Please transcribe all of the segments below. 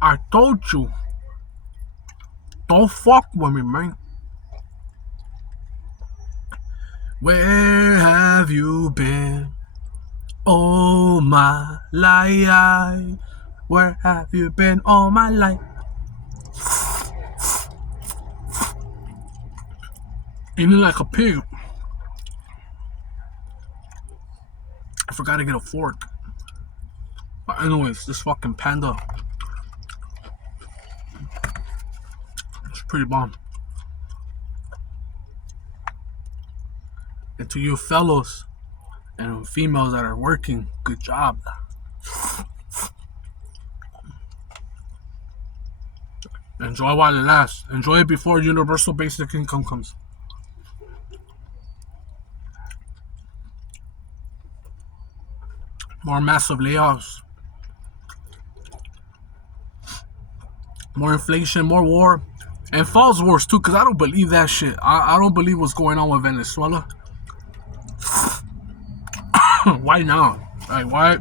I told you, don't fuck with me, man. Where have you been? All my life. Where have you been all my life? Eating like a pig. I forgot to get a fork. But anyways, this fucking panda. It's pretty bomb. And to you fellows and females that are working, good job. Enjoy while it lasts. Enjoy it before universal basic income comes. More massive layoffs. More inflation, more war. And false wars too, because I don't believe that shit. I don't believe what's going on with Venezuela. Why now? Like, why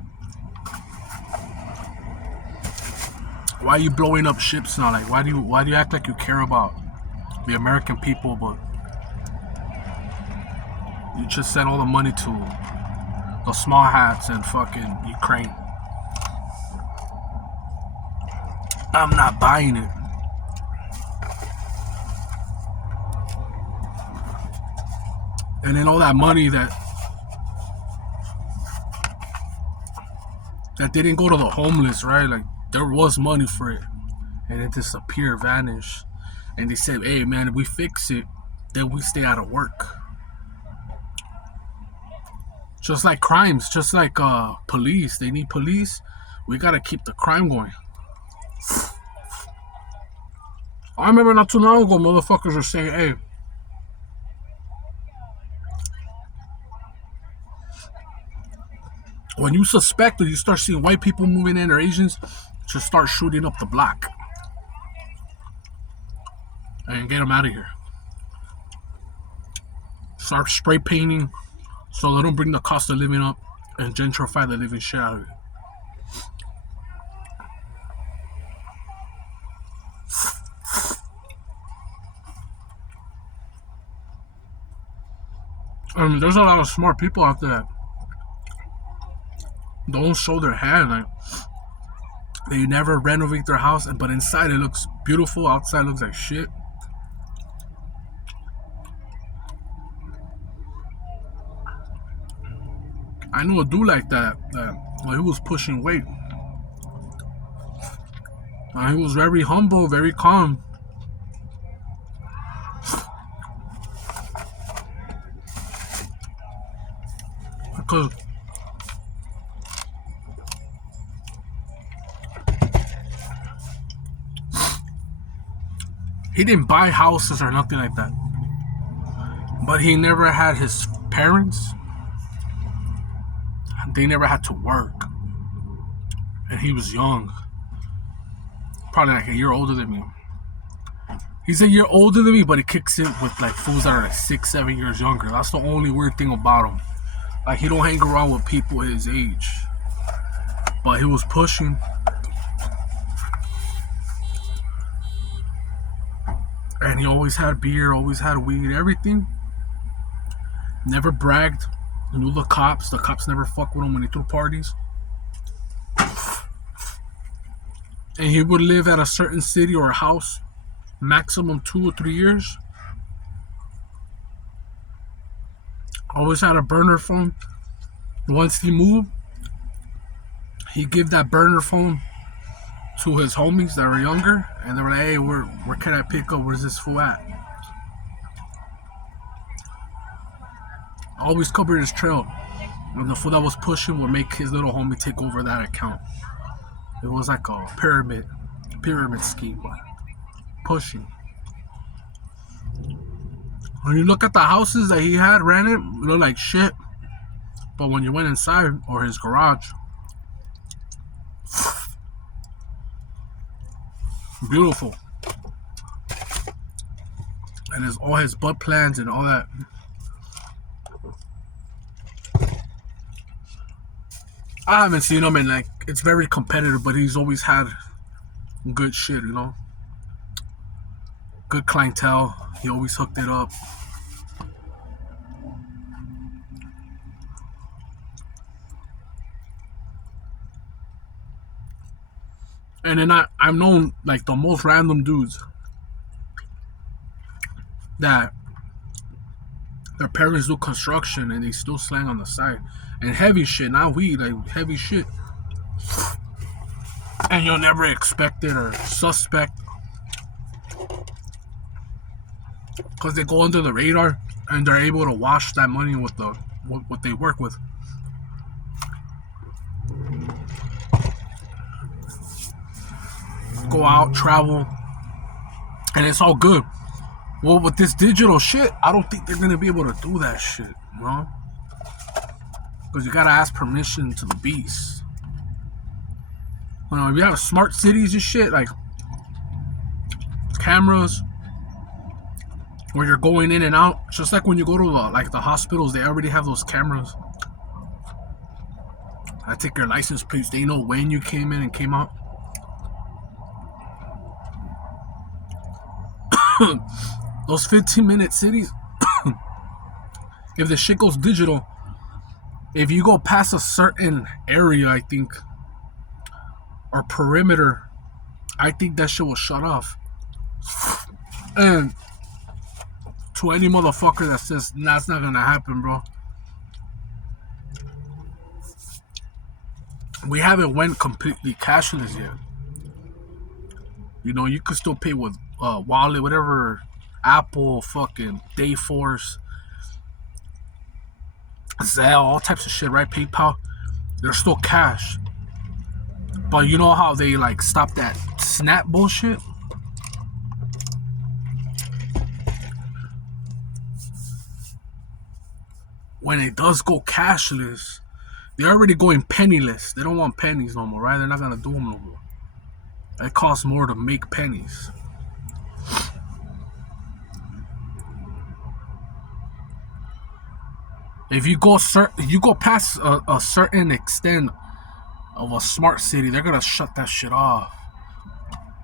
are you blowing up ships now? Like, why do you act like you care about the American people, but you just send all the money to the small hats and fucking Ukraine? I'm not buying it. And then all that money that didn't go to the homeless, right? Like, there was money for it, and it disappeared, vanished. And they said, hey man, if we fix it, then we stay out of work. Just like crimes, just like police. They need police. We gotta keep the crime going. I remember not too long ago, motherfuckers were saying, hey, when you suspect or you start seeing white people moving in or Asians, just start shooting up the block and get them out of here. Start spray painting so they don't bring the cost of living up and gentrify the living shit out of it. I mean, there's a lot of smart people out there that don't show their hand. Like, they never renovate their house, but inside it looks beautiful, outside looks like shit. I know a dude like that he was pushing weight. He was very humble, very calm. Because he didn't buy houses or nothing like that. But he never had his parents. They never had to work. And he was young. Probably like a year older than me. He's a year older than me, but he kicks it with like fools that are like 6, 7 years younger. That's the only weird thing about him. Like, he don't hang around with people his age. But he was pushing. And he always had beer, always had weed, everything. Never bragged. He knew the cops. The cops never fuck with him when he threw parties. And he would live at a certain city or a house maximum 2 or 3 years. Always had a burner phone. Once he moved, he give that burner phone to his homies that were younger, and they were like, hey, where can I pick up? Where's this fool at? Always covered his trail. And the fool that was pushing would make his little homie take over that account. It was like a pyramid scheme. Pushing. When you look at the houses that he had rented, it looked like shit. But when you went inside, or his garage, beautiful. And all his butt plans and all that. I haven't seen him, and like, it's very competitive, but he's always had good shit, you know. Good clientele. He always hooked it up. And then I've known like the most random dudes that their parents do construction and they still slang on the side. And heavy shit, not weed, like heavy shit. And you'll never expect it or suspect. Because they go under the radar and they're able to wash that money with the what they work with. Go out, travel, and it's all good. Well, with this digital shit, I don't think they're gonna be able to do that shit, you know? Because you gotta ask permission to the beast. You know, if you have smart cities and shit, like cameras, where you're going in and out, just like when you go to the hospitals, they already have those cameras. I take your license plates. They know when you came in and came out. Those 15-minute cities, if the shit goes digital, if you go past a certain area, I think, or perimeter, I think that shit will shut off. And to any motherfucker that says that's not gonna happen, bro, we haven't went completely cashless yet. You know, you could still pay with wallet, whatever, Apple, fucking Dayforce, Zelle, all types of shit, right? PayPal. There's still cash. But you know how they like stop that Snap bullshit? When it does go cashless, they're already going penniless. They don't want pennies no more, right? They're not gonna do them no more. It costs more to make pennies. If you go past a certain extent of a smart city, they're gonna shut that shit off.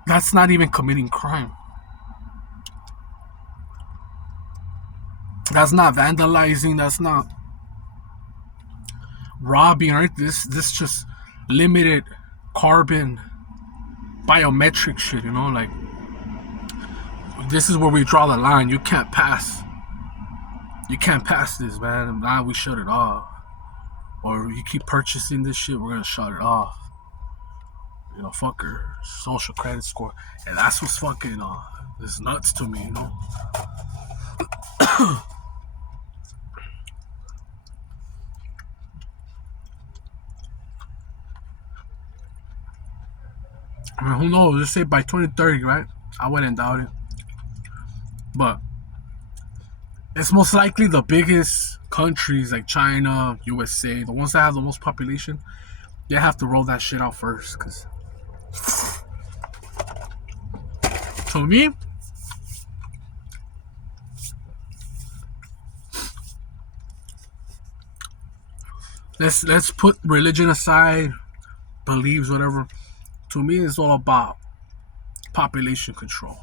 That's not even committing crime. That's not vandalizing. That's not robbing. Right? This just limited carbon biometric shit. You know, like this is where we draw the line. You can't pass. You can't pass this, man. Now we shut it off. Or you keep purchasing this shit, we're gonna shut it off. You know, fucker, social credit score. And that's what's fucking is nuts to me, you know. I mean, who knows? Let's say by 2030, right? I wouldn't doubt it. But it's most likely the biggest countries like China, USA, the ones that have the most population, they have to roll that shit out first. Cause to me, let's put religion aside, beliefs, whatever. To me, it's all about population control.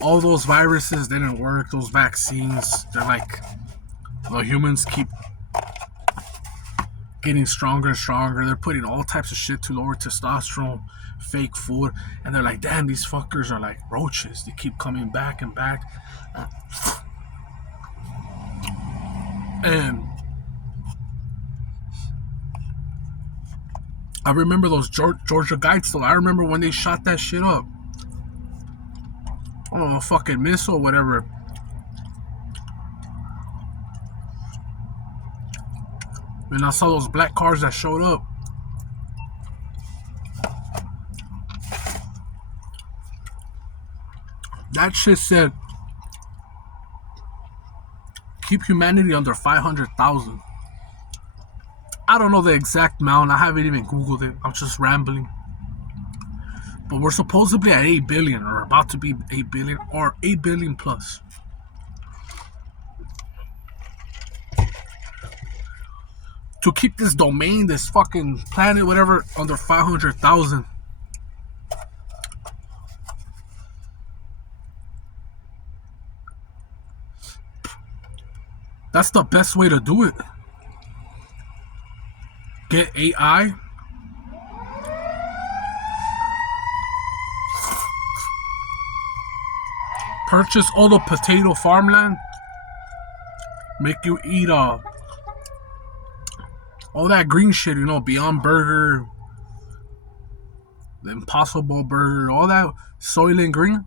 All those viruses didn't work. Those vaccines, they're like, the humans keep getting stronger and stronger. They're putting all types of shit to lower testosterone, fake food, and they're like, damn, these fuckers are like roaches. They keep coming back and back. And I remember those Georgia Guides, though. I remember when they shot that shit up. Oh, a fucking missile, whatever. And I saw those black cars that showed up. That shit said, keep humanity under 500,000. I don't know the exact amount. I haven't even Googled it. I'm just rambling. But we're supposedly at 8 billion, or about to be 8 billion, or 8 billion plus. To keep this domain, this fucking planet, whatever, under 500,000. That's the best way to do it. Get AI. Purchase all the potato farmland. Make you eat all that green shit, Beyond Burger, the Impossible Burger, all that Soylent Green.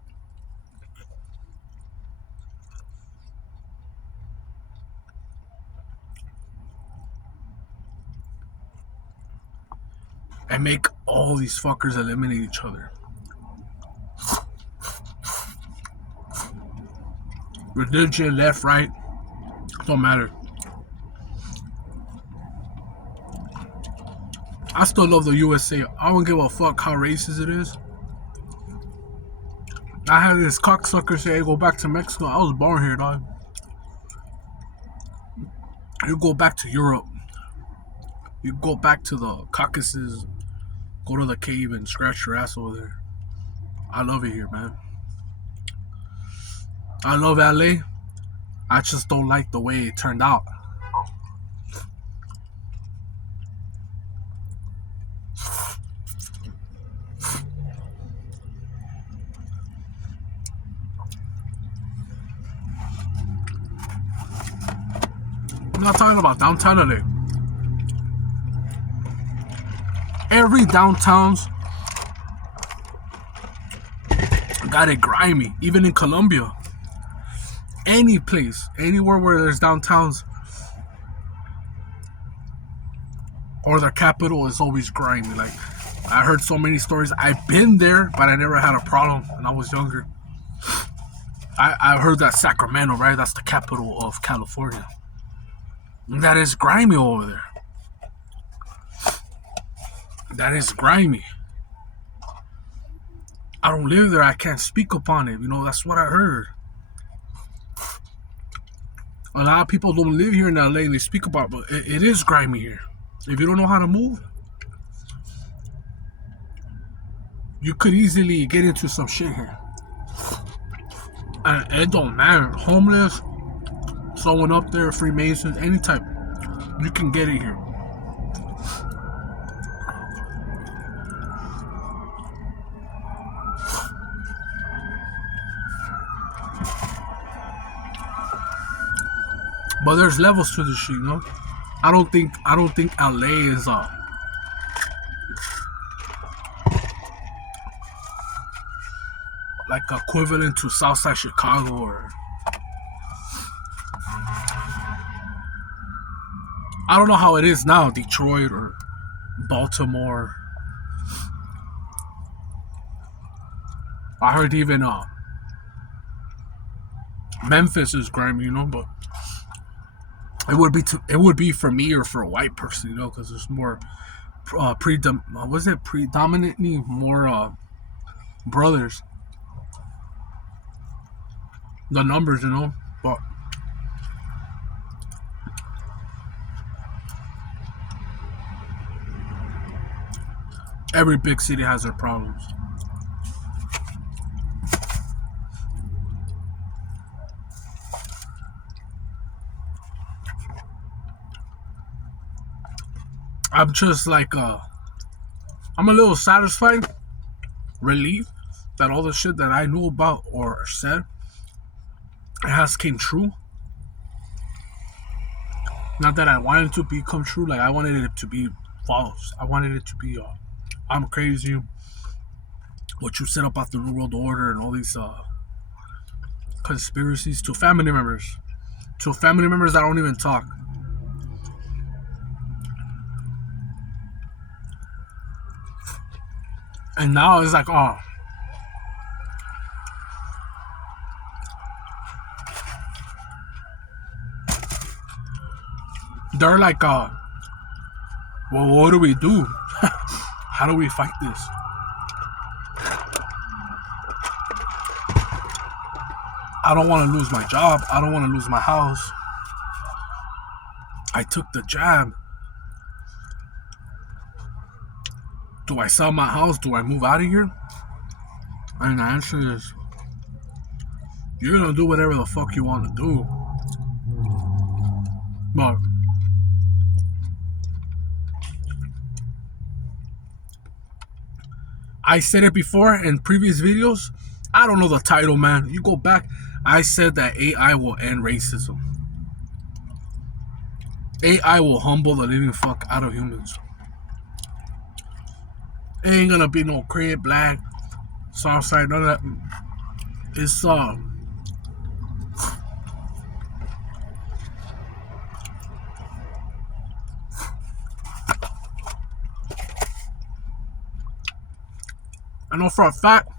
And make all these fuckers eliminate each other. Religion, left, right, don't matter. I still love the USA. I don't give a fuck how racist it is. I had this cocksucker say, hey, go back to Mexico. I was born here, dog. You go back to Europe. You go back to the Caucasus. Go to the cave and scratch your ass over there. I love it here, man. I love LA. I just don't like the way it turned out. I'm not talking about downtown LA. Every downtown's got it grimy. Even in Colombia. Any place, anywhere where there's downtowns or their capital is always grimy. Like, I heard so many stories. I've been there, but I never had a problem when I was younger. I heard that Sacramento, right? That's the capital of California. That is grimy over there. That is grimy. I don't live there. I can't speak upon it. That's what I heard. A lot of people don't live here in LA and they speak about it, but it is grimy here. If you don't know how to move, you could easily get into some shit here. And it don't matter. Homeless, someone up there, Freemasons, any type. You can get it here. But there's levels to this shit, I don't think LA is like equivalent to Southside Chicago or I don't know how it is now, Detroit or Baltimore. I heard even Memphis is grimy, but it would be for me or for a white person, because there's more predominantly more brothers. The numbers, but every big city has their problems. I'm just like, I'm a little satisfied, relieved that all the shit that I knew about or said, it has came true. Not that I wanted it to become true, like I wanted it to be false. I wanted it to be, I'm crazy, what you said about the New World Order and all these conspiracies to family members that don't even talk. And now it's like, they're like, well, what do we do? How do we fight this? I don't want to lose my job. I don't want to lose my house. I took the jab. Do I sell my house? Do I move out of here? And the answer is, you're gonna do whatever the fuck you want to do. But I said it before in previous videos. I don't know the title, man. You go back. I said that AI will end racism. AI will humble the living fuck out of humans. It ain't gonna be no crib, black, soft side, none of that. It's I know for a fact.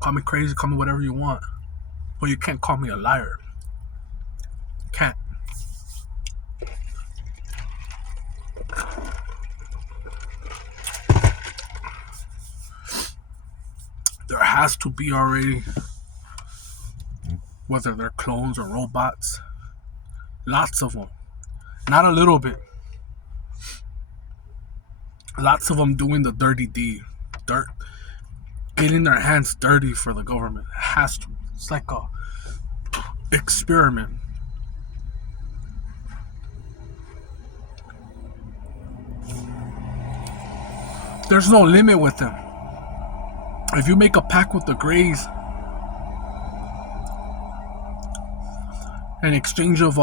Call me crazy, call me whatever you want, but you can't call me a liar. Can't. There has to be already, whether they're clones or robots, lots of them. Not a little bit. Lots of them doing the dirty deed. Getting their hands dirty for the government. It has to. It's like a experiment. There's no limit with them. If you make a pact with the Greys in exchange of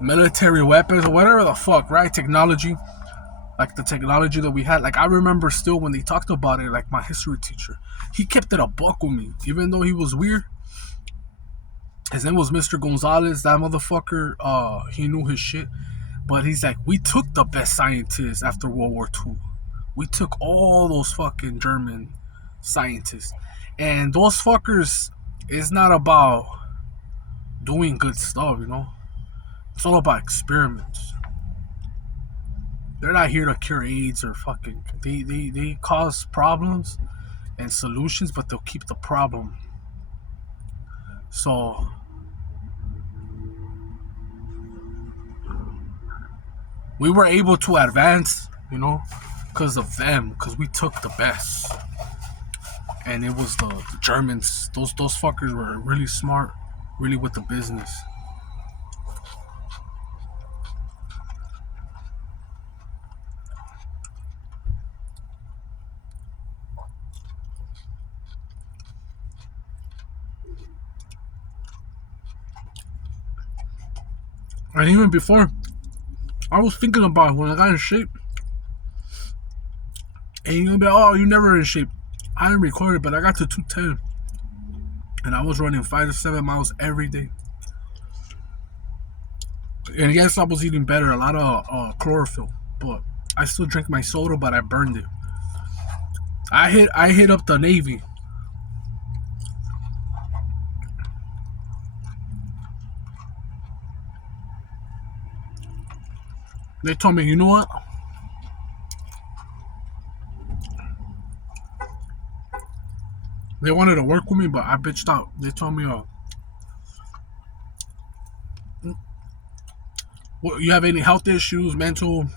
military weapons or whatever the fuck, right? Technology, like the technology that we had. Like I remember still when they talked about it, like my history teacher, he kept it a buck with me, even though he was weird. His name was Mr. Gonzalez. That motherfucker, he knew his shit. But he's like, we took the best scientists after World War II. We took all those fucking German scientists. And those fuckers, it's not about doing good stuff, you know? It's all about experiments. They're not here to cure AIDS or fucking... They cause problems and solutions, but they'll keep the problem. So... we were able to advance, you know, because of them, because we took the best. And it was the Germans. Those fuckers were really smart, really with the business. And even before, I was thinking about when I got in shape. And you're gonna be like, oh, you never in shape. I didn't record it, but I got to 210. And I was running 5 to 7 miles every day. And yes, I was eating better, a lot of chlorophyll. But I still drank my soda, but I burned it. I hit up the Navy. They told me, you know what? They wanted to work with me, but I bitched out. They told me, you have any health issues, mental